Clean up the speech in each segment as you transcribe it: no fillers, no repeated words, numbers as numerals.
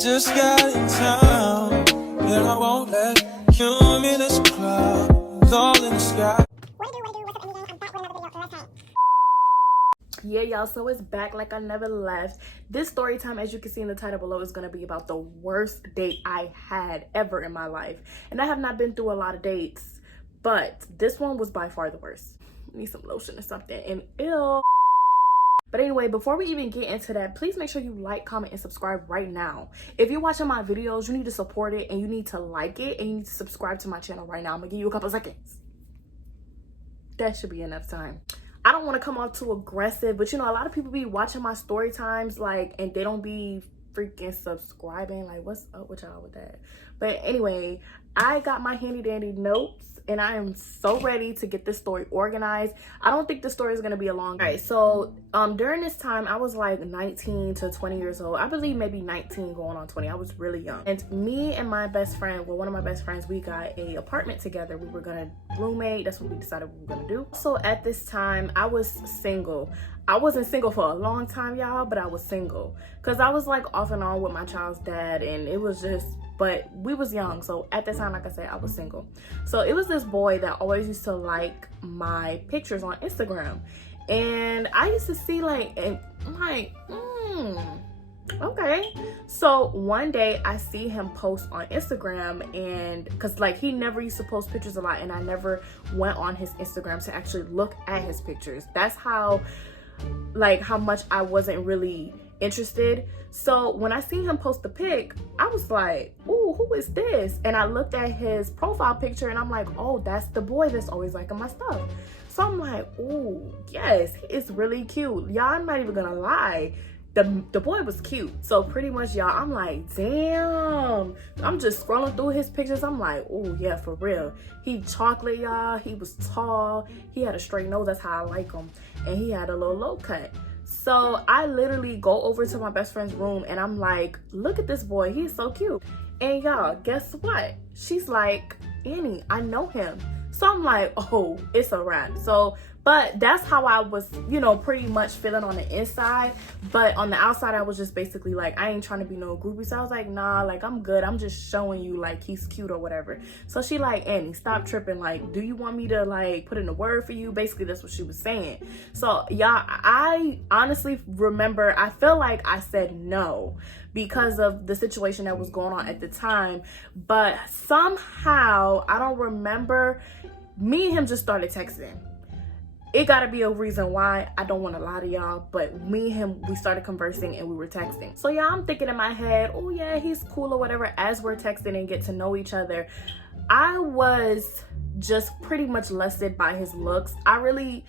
Just got in town, and I won't let cumulus clouds all in the sky. Yeah, y'all, so it's back like I never left. This story time, as you can see in the title below, is going to be about the worst date I had ever in my life. And I have not been through a lot of dates, but this one was by far the worst. Need some lotion or something, and ew. But anyway, before we even get into that, please make sure you like, comment, and subscribe right now. If you're watching my videos, you need to support it, and you need to like it, and you need to subscribe to my channel right now. I'm gonna give you a couple seconds. That should be enough time. I don't want to come off too aggressive, but you know, a lot of people be watching my story times, like, and they don't be freaking subscribing. Like, what's up with y'all with that? But anyway, I got my handy dandy notes and I am so ready to get this story organized. I don't think the story is going to be a long. All right, so during this time, I was like 19 to 20 years old. I believe maybe 19 going on 20. I was really young. And me and my best friend, well, one of my best friends, we got a apartment together. We were going to roommate. That's what we decided we were going to do. So at this time, I was single. I wasn't single for a long time, y'all, but I was single because I was like off and on with my child's dad, and it was just, but we was young. So at the time, like I said, I was single. So it was this boy that always used to like my pictures on Instagram, and I used to see like, and I'm like, okay. So one day I see him post on Instagram, and because like he never used to post pictures a lot, and I never went on his Instagram to actually look at his pictures. That's how much I wasn't really interested. So when I seen him post the pic, I was like, ooh, who is this? And I looked at his profile picture and I'm like, oh, that's the boy that's always liking my stuff. So I'm like, ooh, yes, it's really cute. Y'all, I'm not even gonna lie. The boy was cute. So pretty much, y'all, I'm like, damn. I'm just scrolling through his pictures. I'm like, oh yeah, for real. He chocolate, y'all. He was tall. He had a straight nose. That's how I like him. And he had a little low cut. So I literally go over to my best friend's room and I'm like, look at this boy. He's so cute. And y'all, guess what? She's like, Annie, I know him. So I'm like, oh, it's a wrap. So, but that's how I was, you know, pretty much feeling on the inside. But on the outside, I was just basically like, I ain't trying to be no groupie. So I was like, nah, like, I'm good. I'm just showing you, like, he's cute or whatever. So she like, Annie, stop tripping. Like, do you want me to, like, put in a word for you? Basically, that's what she was saying. So, y'all, I honestly remember, I feel like I said no because of the situation that was going on at the time. But somehow, I don't remember, me and him just started texting. It gotta be a reason why. I don't want to lie to y'all, but me and him, we started conversing and we were texting. So yeah, I'm thinking in my head, oh yeah, he's cool or whatever. As we're texting and get to know each other, I was just pretty much lusted by his looks. I really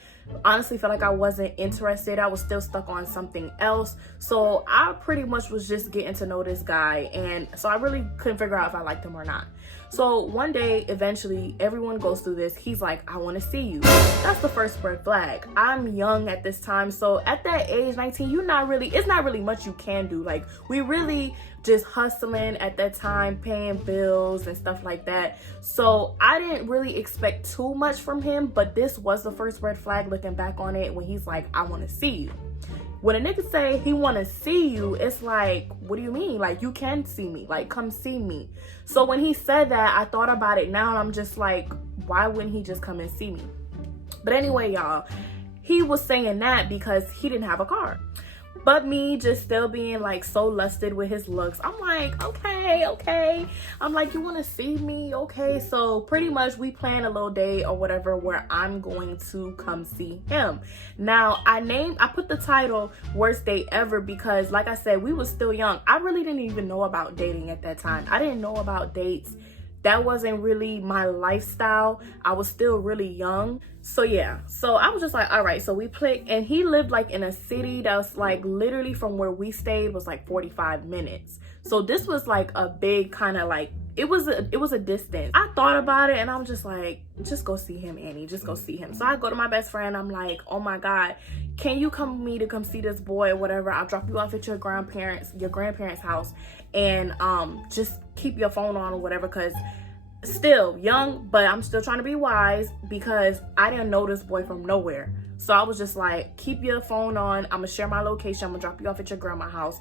honestly felt like I wasn't interested. I was still stuck on something else. So I pretty much was just getting to know this guy, and so I really couldn't figure out if I liked him or not. So one day, eventually, everyone goes through this. He's like, I want to see you. That's the first red flag. I'm young at this time. So at that age, 19, it's not really much you can do. Like, we really just hustling at that time, paying bills and stuff like that. So I didn't really expect too much from him, but this was the first red flag looking back on it when he's like, I want to see you. When a nigga say he want to see you, it's like, what do you mean? Like, you can see me. Like, come see me. So when he said that, I thought about it now, and I'm just like, why wouldn't he just come and see me? But anyway, y'all, he was saying that because he didn't have a car. But me just still being like so lusted with his looks, I'm like, okay. I'm like, you want to see me? Okay. So pretty much we plan a little date or whatever where I'm going to come see him. Now I put the title worst date ever because like I said, we was still young. I really didn't even know about dating at that time. I didn't know about dates. That wasn't really my lifestyle. I was still really young. So yeah, so I was just like, all right, so we clicked, and he lived like in a city that was like literally from where we stayed was like 45 minutes. So this was like a big kind of like, it was a distance. I thought about it and I'm just like, just go see him, Annie, just go see him. So I go to my best friend. I'm like, oh my God, can you come with me to come see this boy or whatever? I'll drop you off at your grandparents' house, and just keep your phone on or whatever, because still young, but I'm still trying to be wise because I didn't know this boy from nowhere. So I was just like, keep your phone on. I'm gonna share my location. I'm gonna drop you off at your grandma's house.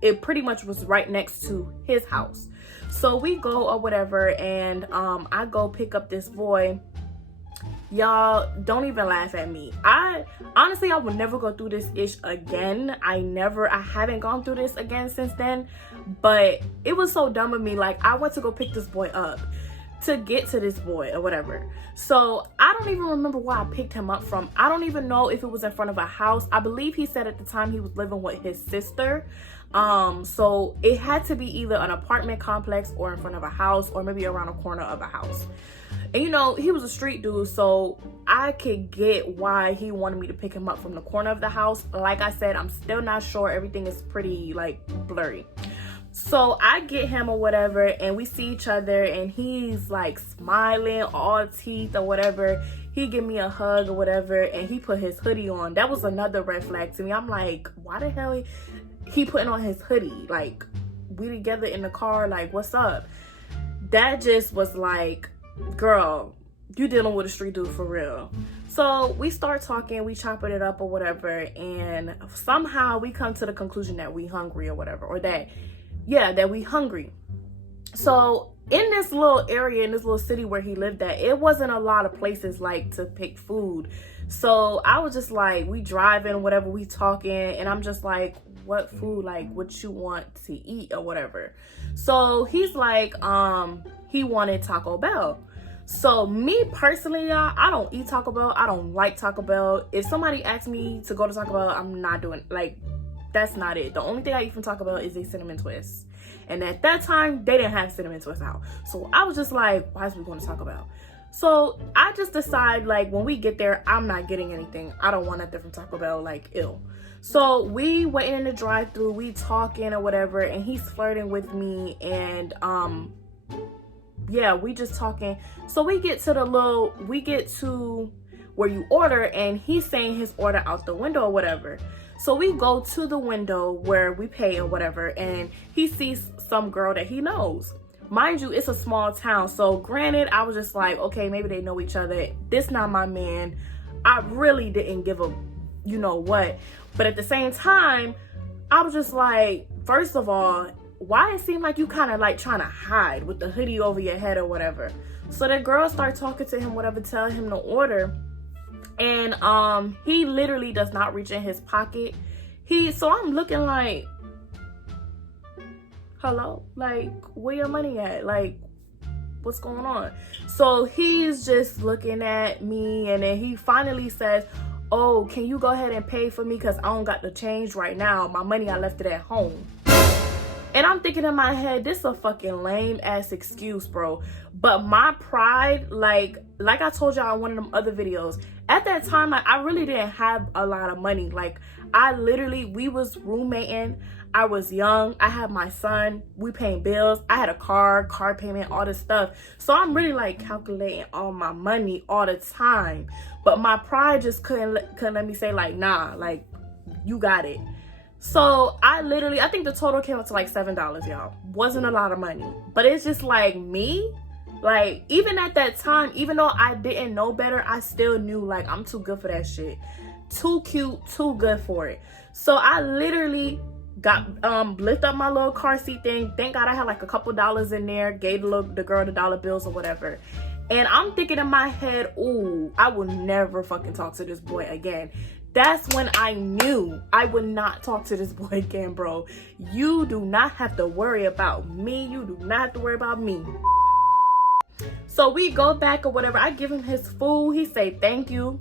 It pretty much was right next to his house. So we go or whatever, and I go pick up this boy. Y'all, don't even laugh at me. I honestly would never go through this ish again. I haven't gone through this again since then. But it was so dumb of me. Like, I went to go pick this boy up to get to this boy or whatever. So I don't even remember where I picked him up from. I don't even know if it was in front of a house. I believe he said at the time he was living with his sister. So it had to be either an apartment complex or in front of a house, or maybe around a corner of a house. And you know, he was a street dude, so I could get why he wanted me to pick him up from the corner of the house. Like I said, I'm still not sure. Everything is pretty like blurry. So I get him or whatever, and we see each other, and he's like smiling, all teeth or whatever. He give me a hug or whatever, and he put his hoodie on. That was another red flag to me. I'm like, why the hell he putting on his hoodie? Like, we together in the car, like, what's up? That just was like, girl, you dealing with a street dude for real. So we start talking, we chopping it up or whatever, and somehow we come to the conclusion that we hungry or whatever, or that we hungry. So in this little area, in this little city where he lived at, it wasn't a lot of places like to pick food. So I was just like, we driving, whatever, we talking, and I'm just like, what food, like what you want to eat or whatever. So he's like, he wanted Taco Bell. So me personally, y'all, I don't eat Taco Bell. I don't like Taco Bell. If somebody asks me to go to Taco Bell, I'm not doing, like, that's not it. The only thing I eat from Taco Bell is a cinnamon twist. And at that time, they didn't have cinnamon twist out. So I was just like, why is we going to Taco Bell? So I just decide, like, when we get there, I'm not getting anything. I don't want nothing from Taco Bell, like, ew. So we waiting in the drive-thru, we talking or whatever, and he's flirting with me, and yeah, we just talking. So we get to where you order, and he's saying his order out the window or whatever. So we go to the window where we pay or whatever, and he sees some girl that he knows. Mind you, it's a small town, so granted, I was just like, okay, maybe they know each other. This not my man. I really didn't give a you know what. But at the same time, I was just like, first of all, why it seemed like you kind of like trying to hide with the hoodie over your head or whatever. So the girl started talking to him, whatever, tell him to order. And he literally does not reach in his pocket. So I'm looking like, hello? Like, where your money at? Like, what's going on? So he's just looking at me, and then he finally says, oh, can you go ahead and pay for me? Because I don't got the change right now. My money, I left it at home. And I'm thinking in my head, this is a fucking lame ass excuse, bro. But my pride, like I told y'all in one of them other videos, at that time, like, I really didn't have a lot of money. Like, we was roommating. I was young. I had my son. We paying bills. I had a car payment, all this stuff. So I'm really like calculating all my money all the time. But my pride just couldn't let me say like, nah, like, you got it. So I think the total came up to like $7, y'all. Wasn't a lot of money. But it's just like me, like, even at that time, even though I didn't know better, I still knew like I'm too good for that shit. Too cute, too good for it. So I literally got lift up my little car seat thing. Thank God I had like a couple dollars in there, gave the girl the dollar bills or whatever. And I'm thinking in my head, ooh, I will never fucking talk to this boy again. That's when I knew I would not talk to this boy again, bro. You do not have to worry about me. You do not have to worry about me. So we go back or whatever. I give him his food. He say thank you.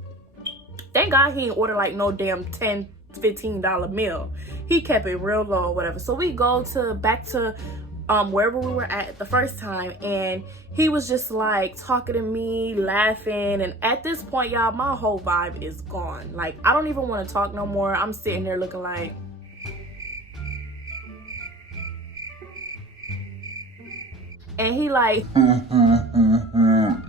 Thank God he ain't order like no damn $10, $15 meal. He kept it real low or whatever. So we go back to wherever we were at the first time, and he was just like talking to me, laughing, and at this point, y'all, my whole vibe is gone. Like, I don't even want to talk no more. I'm sitting there looking like, and he like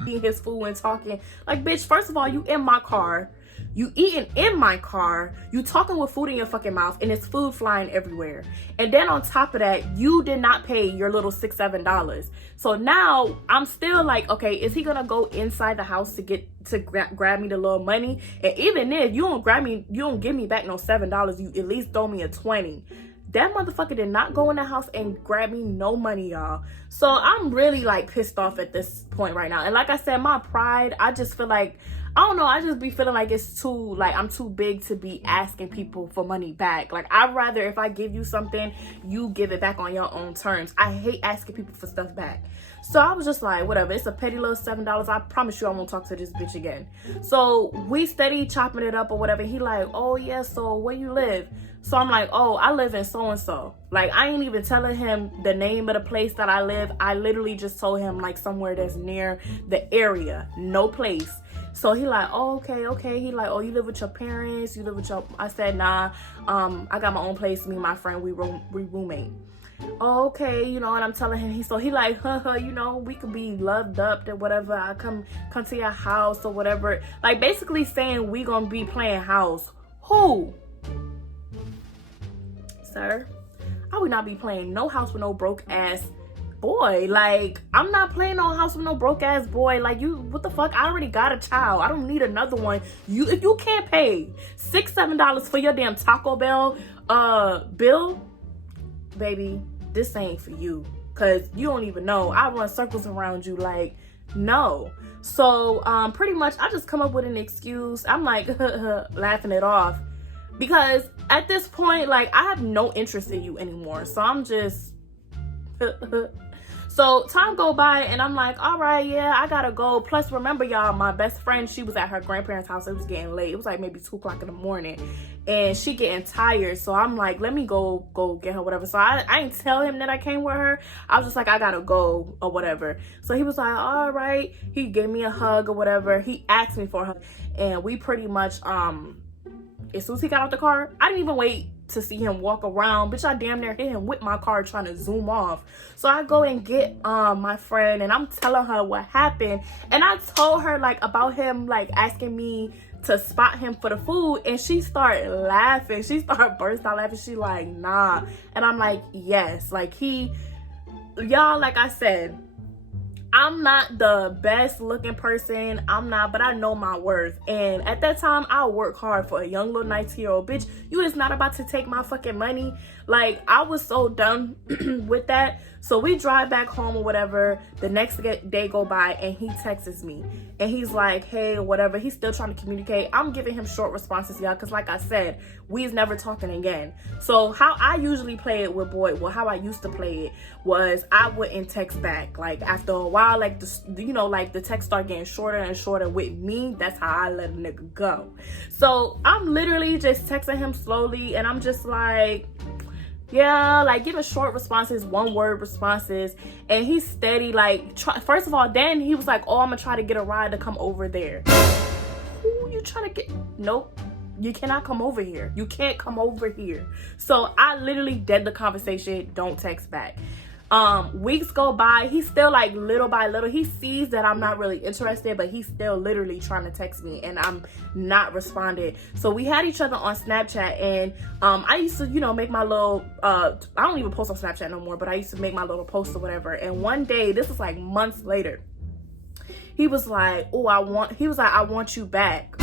eating his food and talking like, bitch, first of all, you in my car, You eating in my car, you talking with food in your fucking mouth, and it's food flying everywhere. And then on top of that, you did not pay your little $6, $7. So now I'm still like, okay, is he gonna go inside the house to grab me the little money? And even if you don't give me back no $7, you at least throw me a 20. That motherfucker did not go in the house and grab me no money, y'all. So I'm really like pissed off at this point right now. And like I said, my pride, I just feel like, I don't know, I just be feeling like it's too, like I'm too big to be asking people for money back. Like I'd rather if I give you something, you give it back on your own terms. I hate asking people for stuff back. So I was just like, whatever, it's a petty little $7. I promise you I won't talk to this bitch again. So we steady chopping it up or whatever. He like, oh yeah, so where you live? So I'm like, oh, I live in so-and-so. Like, I ain't even telling him the name of the place that I live. I literally just told him, like, somewhere that's near the area. No place. So he like, oh, okay. He like, oh, you live with your parents? You live with your... I said, nah. I got my own place. Me and my friend, we roommate. Oh, okay, you know, and I'm telling him, he like, you know, we could be loved up or whatever. I come to your house or whatever. Like, basically saying we gonna be playing house. Who? Sir, I would not be playing no house with no broke ass boy. Like, I'm not playing no house with no broke ass boy. Like, you, what the fuck? I already got a child. I don't need another one. If you can't pay $6, $7 for your damn Taco Bell bill, baby, this ain't for you. Cause you don't even know. I run circles around you. Like, no. So pretty much I just come up with an excuse. I'm like laughing it off. Because at this point, like, I have no interest in you anymore. So I'm just... So time go by and I'm like, all right, yeah, I gotta go. Plus, remember, y'all, my best friend, she was at her grandparents' house. It was getting late. It was like maybe 2 o'clock in the morning. And she getting tired. So I'm like, let me go get her, whatever. So I ain't tell him that I came with her. I was just like, I gotta go or whatever. So he was like, all right. He gave me a hug or whatever. He asked me for a hug. And we pretty much... as soon as he got out the car, I didn't even wait to see him walk around. Bitch, I damn near hit him with my car trying to zoom off. So I go and get my friend and I'm telling her what happened. And I told her like about him like asking me to spot him for the food. And she started laughing. She started bursting out laughing. She like, nah. And I'm like, yes. Like y'all, like I said, I'm not the best looking person. I'm not, but I know my worth. And at that time, I work hard for a young little 19-year-old bitch. You is not about to take my fucking money. Like, I was so done with that. So we drive back home or whatever. The next day go by and he texts me. And he's like, hey, or whatever. He's still trying to communicate. I'm giving him short responses, y'all. Because like I said, we is never talking again. So how I usually play it with boy, well, how I used to play it was I wouldn't text back. Like after a while, like, you know, like the text start getting shorter and shorter with me. That's how I let a nigga go. So I'm literally just texting him slowly. And I'm just like... yeah, like giving short responses, 1-word responses, and he's steady. Like, first of all, then he was like, "Oh, I'm gonna try to get a ride to come over there." Who you trying to get? Nope, you cannot come over here. You can't come over here. So I literally dead the conversation. Don't text back. Weeks go by. He's still like little by little. He sees that I'm not really interested, but he's still literally trying to text me and I'm not responding. So we had each other on Snapchat and I used to, you know, make my little I don't even post on Snapchat no more, but I used to make my little post or whatever. And one day, this was like months later, he was like, oh, I want you back.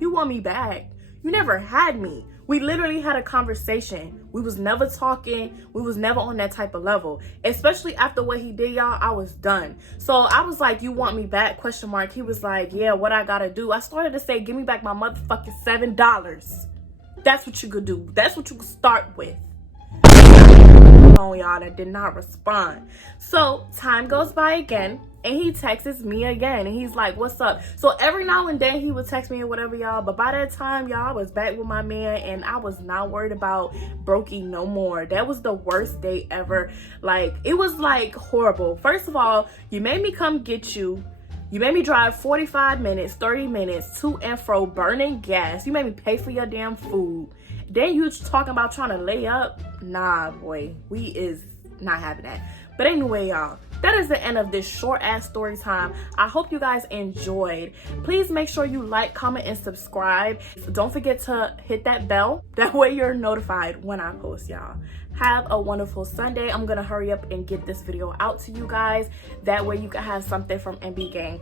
You want me back? You never had me. We literally had a conversation. We was never talking. We was never on that type of level. Especially after what he did, y'all, I was done. So I was like, you want me back? Question mark. He was like, yeah, what I gotta do? I started to say, give me back my motherfucking $7. That's what you could do. That's what you could start with. On y'all that did not respond. So time goes by again and he texts me again and he's like, what's up? So every now and then he would text me or whatever, y'all, but by that time, y'all, I was back with my man and I was not worried about Brokey no more. That was the worst day ever. Like, it was like horrible. First of all, you made me come get you. You made me drive 45 minutes, 30 minutes to and fro, burning gas. You made me pay for your damn food. Then you talking about trying to lay up. Nah, boy, we is not having that. But anyway, y'all, that is the end of this short ass story time. I hope you guys enjoyed. Please make sure you like, comment, and subscribe. Don't forget to hit that bell. That way you're notified when I post, y'all. Have a wonderful Sunday. I'm gonna hurry up and get this video out to you guys. That way you can have something from MB Gang